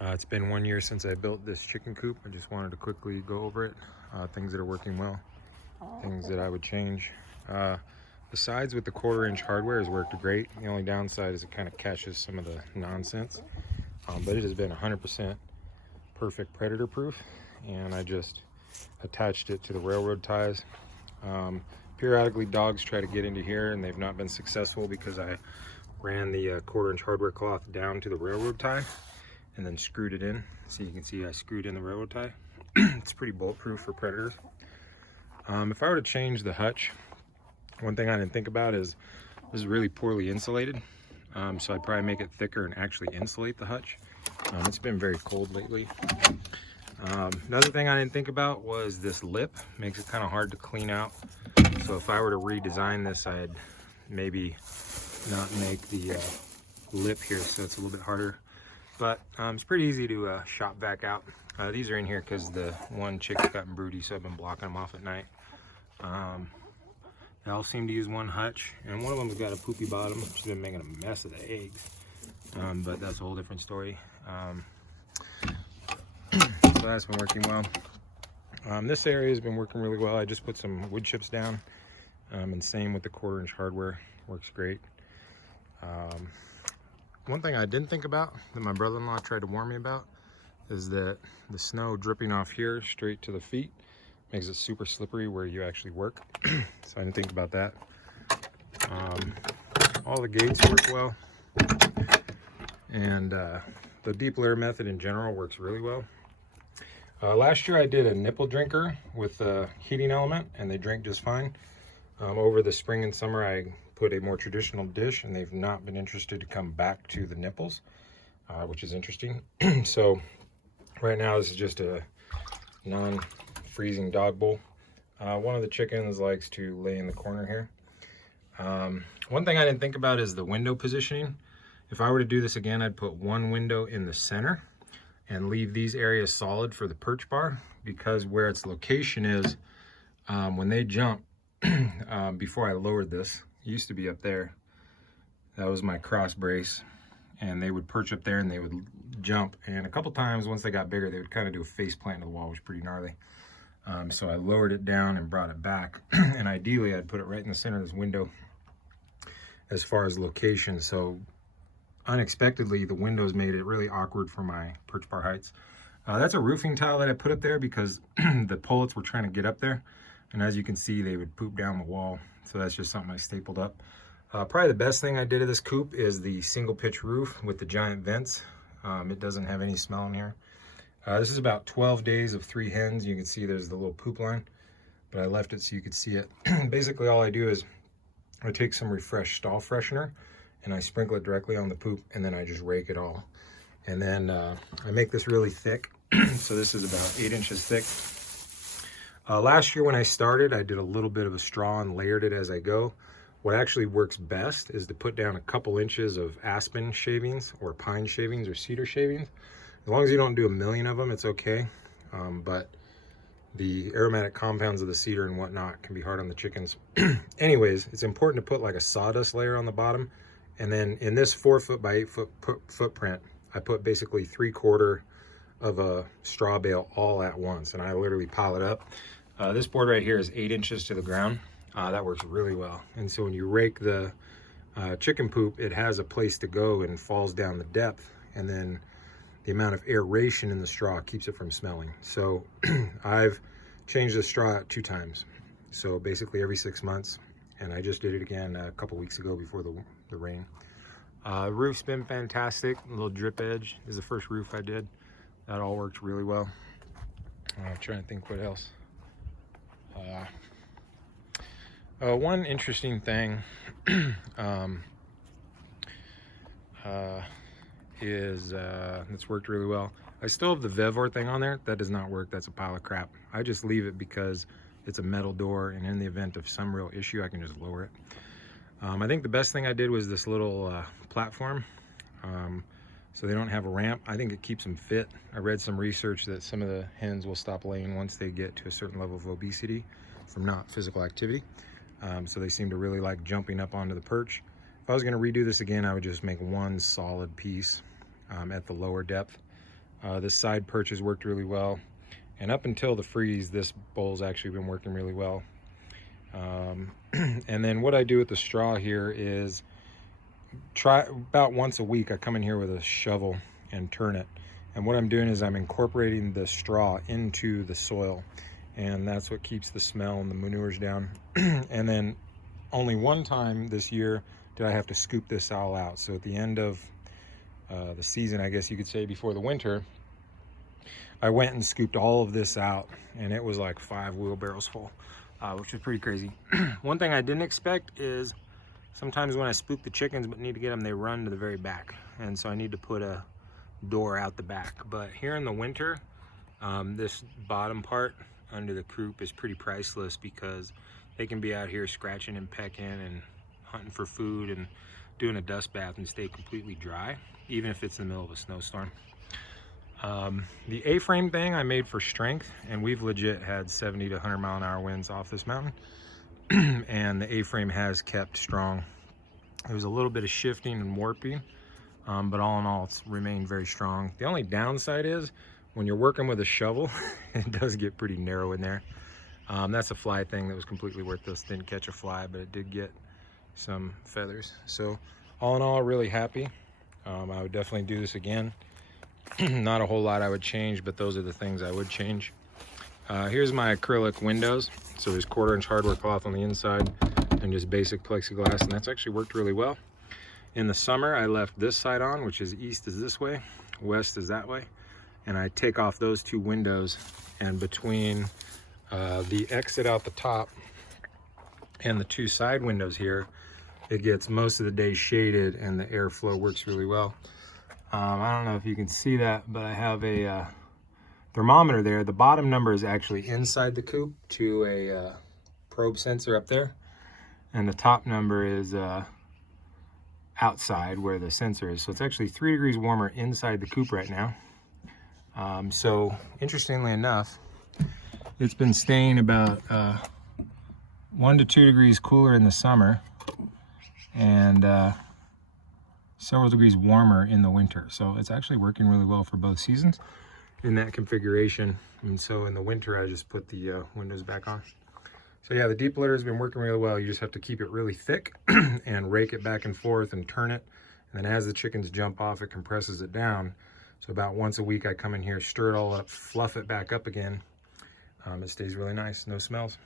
It's been 1 year since I built this chicken coop. I just wanted to quickly go over it. Things that are working well, things that I would change. The sides with the 1/4-inch hardware has worked great. The only downside is it kind of catches some of the nonsense, but it has been 100% perfect predator proof. And I just attached it to the railroad ties. Periodically dogs try to get into here and they've not been successful because I ran the 1/4-inch hardware cloth down to the railroad tie and then screwed it in. So you can see I screwed in the railroad tie. It's pretty bulletproof for predators. If I were to change the hutch, one thing I didn't think about is this is really poorly insulated. So I'd probably make it thicker and actually insulate the hutch. It's been very cold lately. Another thing I didn't think about was this lip. Makes it kind of hard to clean out. So if I were to redesign this, I'd maybe not make the lip here so it's a little bit harder. But it's pretty easy to shop back out. These are in here because the one chick's gotten broody, so I've been blocking them off at night. They all seem to use one hutch, and one of them's got a poopy bottom. She's been making a mess of the eggs, but that's a whole different story. So that's been working well. This area has been working really well. I just put some wood chips down, and same with the 1/4-inch hardware. Works great. One thing I didn't think about that my brother-in-law tried to warn me about is that the snow dripping off here straight to the feet makes it super slippery where you actually work. So I didn't think about that. All the gates work well, and the deep layer method in general works really well. Last year I did a nipple drinker with a heating element and they drank just fine. Over the spring and summer I put a more traditional dish and they've not been interested to come back to the nipples, which is interesting. So right now this is just a non-freezing dog bowl. One of the chickens likes to lay in the corner here. One thing I didn't think about is the window positioning. If I were to do this again, I'd put one window in the center and leave these areas solid for the perch bar, because where its location is, when they jump, before I lowered this, it used to be up there. That was my cross brace, and they would perch up there and they would jump. And a couple times, once they got bigger, they would kind of do a face plant to the wall, which was pretty gnarly. So I lowered it down and brought it back. And ideally, I'd put it right in the center of this window as far as location. So unexpectedly, the windows made it really awkward for my perch bar heights. That's a roofing tile that I put up there because the pullets were trying to get up there. And as you can see, they would poop down the wall. So that's just something I stapled up. Probably the best thing I did to this coop is the single pitch roof with the giant vents. It doesn't have any smell in here. This is about 12 days of 3 hens. You can see there's the little poop line, but I left it so you could see it. Basically all I do is I take some refreshed stall freshener and I sprinkle it directly on the poop, and then I just rake it all. And then I make this really thick. So this is about 8 inches thick. Last year when I started, I did a little bit of a straw and layered it as I go. What actually works best is to put down a couple inches of aspen shavings or pine shavings or cedar shavings. As long as you don't do a million of them, it's okay. But the aromatic compounds of the cedar and whatnot can be hard on the chickens. Anyways, it's important to put like a sawdust layer on the bottom. And then in this 4 foot by 8 foot footprint, I put basically 3/4 of a straw bale all at once. And I literally pile it up. This board right here is 8 inches to the ground. That works really well. And so when you rake the chicken poop, it has a place to go and falls down the depth. And then the amount of aeration in the straw keeps it from smelling. So I've changed the straw out 2 times. So basically every 6 months. And I just did it again a couple weeks ago before the rain. Roof's been fantastic. A little drip edge. This is the first roof I did. That all worked really well. I'm trying to think what else. One interesting thing is that's worked really well. I still have the Vevor thing on there. That does not work. That's a pile of crap. I just leave it because it's a metal door, and in the event of some real issue, I can just lower it. I think the best thing I did was this little platform. So they don't have a ramp. I think it keeps them fit. I read some research that some of the hens will stop laying once they get to a certain level of obesity from not physical activity. So they seem to really like jumping up onto the perch. If I was going to redo this again, I would just make one solid piece at the lower depth. This side perch has worked really well. And up until the freeze, this bowl's actually been working really well. And then what I do with the straw here is try about once a week, I come in here with a shovel and turn it. And what I'm doing is I'm incorporating the straw into the soil. And that's what keeps the smell and the manures down. And then only one time this year did I have to scoop this all out. So at the end of the season, I guess you could say, before the winter, I went and scooped all of this out, and it was like 5 wheelbarrows full, which was pretty crazy. One thing I didn't expect is sometimes when I spook the chickens but need to get them, they run to the very back. And so I need to put a door out the back. But here in the winter, this bottom part under the coop is pretty priceless because they can be out here scratching and pecking and hunting for food and doing a dust bath and stay completely dry, even if it's in the middle of a snowstorm. The A-frame thing I made for strength, and we've legit had 70 to 100 mile an hour winds off this mountain. And the A-frame has kept strong. There was a little bit of shifting and warping, but all in all, it's remained very strong. The only downside is when you're working with a shovel, it does get pretty narrow in there. That's a fly thing that was completely worthless. Didn't catch a fly, but it did get some feathers. So all in all, really happy. I would definitely do this again. Not a whole lot I would change, but those are the things I would change. Here's my acrylic windows. So there's 1/4-inch hardware cloth on the inside and just basic plexiglass, and that's actually worked really well. In the summer, I left this side on, which is east is this way, west is that way. And I take off those 2 windows, and between the exit out the top and the 2 side windows here, it gets most of the day shaded and the airflow works really well. I don't know if you can see that, but I have a thermometer there. The bottom number is actually inside the coop to a probe sensor up there, and the top number is outside where the sensor is. So it's actually 3 degrees warmer inside the coop right now. So interestingly enough, it's been staying about 1 to 2 degrees cooler in the summer and several degrees warmer in the winter. So it's actually working really well for both seasons in that configuration. And so in the winter, I just put the windows back on. So yeah, the deep litter has been working really well. You just have to keep it really thick and rake it back and forth and turn it. And then as the chickens jump off, it compresses it down. So about once a week, I come in here, stir it all up, fluff it back up again. It stays really nice, no smells.